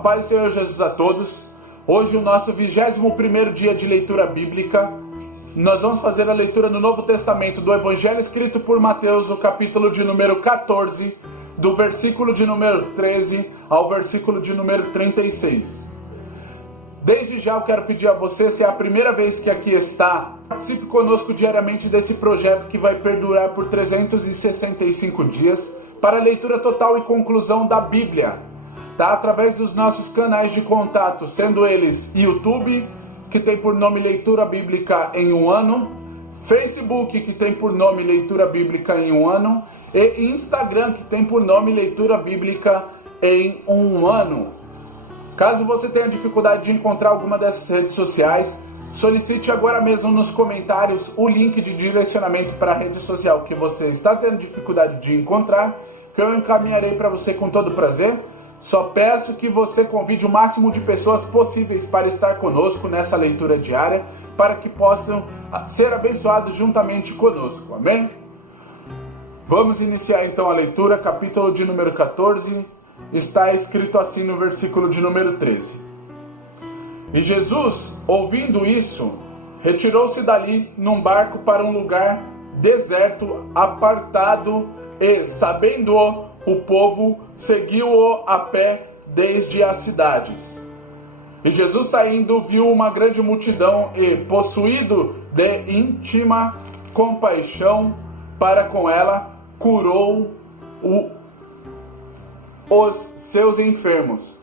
paz do Senhor Jesus a todos. Hoje o nosso 21º dia de leitura bíblica. Nós vamos fazer a leitura no Novo Testamento do Evangelho escrito por Mateus, o capítulo de número 14, do versículo de número 13 ao versículo de número 36. Desde já eu quero pedir a você, se é a primeira vez que aqui está, participe conosco diariamente desse projeto que vai perdurar por 365 dias para a leitura total e conclusão da Bíblia, tá? Através dos nossos canais de contato, sendo eles YouTube, que tem por nome Leitura Bíblica em um Ano, Facebook, que tem por nome Leitura Bíblica em um Ano, e Instagram, que tem por nome Leitura Bíblica em um Ano. Caso você tenha dificuldade de encontrar alguma dessas redes sociais, solicite agora mesmo nos comentários o link de direcionamento para a rede social que você está tendo dificuldade de encontrar, que eu encaminharei para você com todo prazer. Só peço que você convide o máximo de pessoas possíveis para estar conosco nessa leitura diária, para que possam ser abençoados juntamente conosco, amém? Vamos iniciar então a leitura, capítulo de número 14, está escrito assim no versículo de número 13. E Jesus, ouvindo isso, retirou-se dali num barco para um lugar deserto, apartado, e, sabendo-o, o povo seguiu-o a pé desde as cidades. E Jesus, saindo, viu uma grande multidão e, possuído de íntima compaixão para com ela, curou os seus enfermos.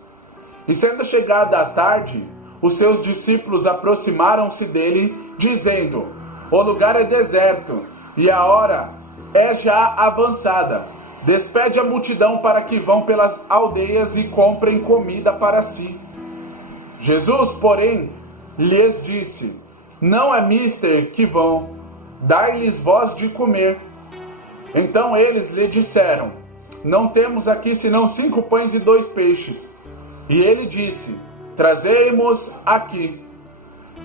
E sendo chegada a tarde, os seus discípulos aproximaram-se dele, dizendo: o lugar é deserto, e a hora é já avançada. Despede a multidão para que vão pelas aldeias e comprem comida para si. Jesus, porém, lhes disse: não é mister que vão, dai-lhes vós de comer. Então eles lhe disseram: não temos aqui senão 5 pães e 2 peixes. E ele disse: trazei-mos aqui.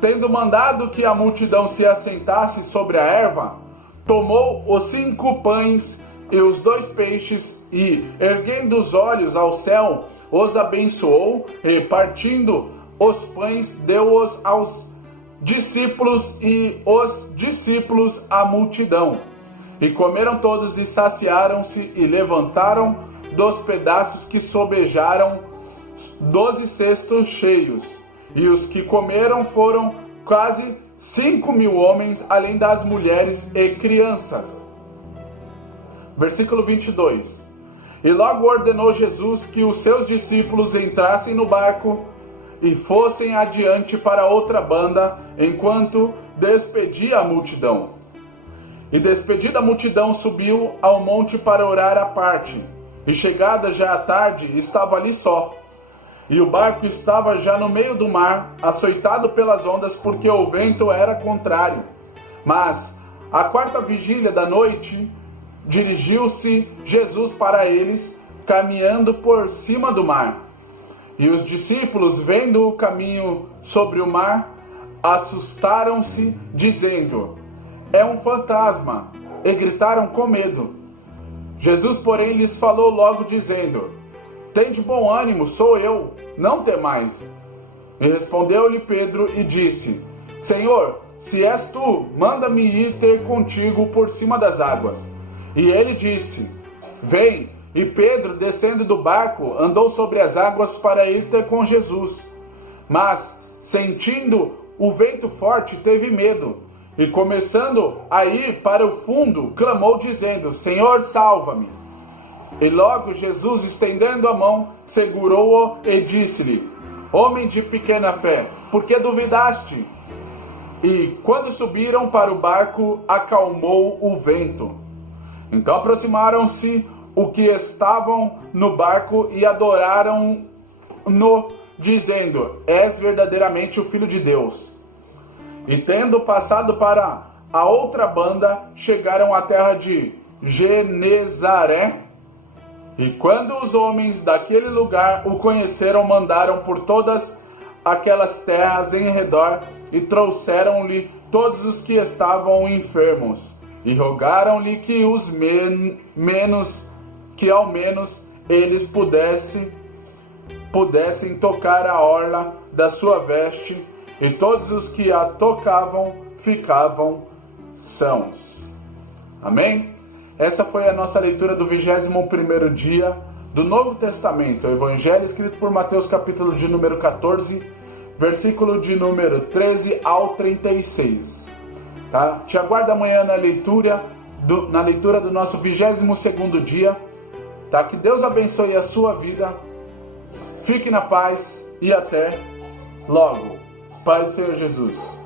Tendo mandado que a multidão se assentasse sobre a erva, tomou os 5 pães e os 2 peixes, e, erguendo os olhos ao céu, os abençoou, e, partindo os pães, deu-os aos discípulos, e os discípulos à multidão. E comeram todos e saciaram-se, e levantaram dos pedaços que sobejaram 12 cestos cheios. E os que comeram foram quase 5.000 homens, além das mulheres e crianças. Versículo 22. E logo ordenou Jesus que os seus discípulos entrassem no barco e fossem adiante para outra banda, enquanto despedia a multidão. E despedida a multidão, subiu ao monte para orar à parte. E chegada já a tarde, estava ali só. E o barco estava já no meio do mar, açoitado pelas ondas, porque o vento era contrário. Mas, à 4ª vigília da noite, dirigiu-se Jesus para eles, caminhando por cima do mar. E os discípulos, vendo o caminho sobre o mar, assustaram-se, dizendo: é um fantasma, e gritaram com medo. Jesus, porém, lhes falou logo, dizendo: tende bom ânimo, sou eu, não temais. E respondeu-lhe Pedro e disse: Senhor, se és tu, manda-me ir ter contigo por cima das águas. E ele disse: vem. E Pedro, descendo do barco, andou sobre as águas para ir ter com Jesus. Mas, sentindo o vento forte, teve medo. E começando a ir para o fundo, clamou dizendo: Senhor, salva-me. E logo Jesus, estendendo a mão, segurou-o e disse-lhe: homem de pequena fé, por que duvidaste? E quando subiram para o barco, acalmou o vento. Então aproximaram-se os que estavam no barco e adoraram-no, dizendo: és verdadeiramente o Filho de Deus. E tendo passado para a outra banda, chegaram à terra de Genezaré. E quando os homens daquele lugar o conheceram, mandaram por todas aquelas terras em redor e trouxeram-lhe todos os que estavam enfermos e rogaram-lhe que ao menos eles pudessem pudessem tocar a orla da sua veste, e todos os que a tocavam ficavam sãos. Amém? Essa foi a nossa leitura do 21º dia do Novo Testamento, o Evangelho escrito por Mateus, capítulo de número 14, versículo de número 13 ao 36. Tá? Te aguardo amanhã na leitura do nosso 22º dia. Tá? Que Deus abençoe a sua vida. Fique na paz e até logo. Paz do Senhor Jesus.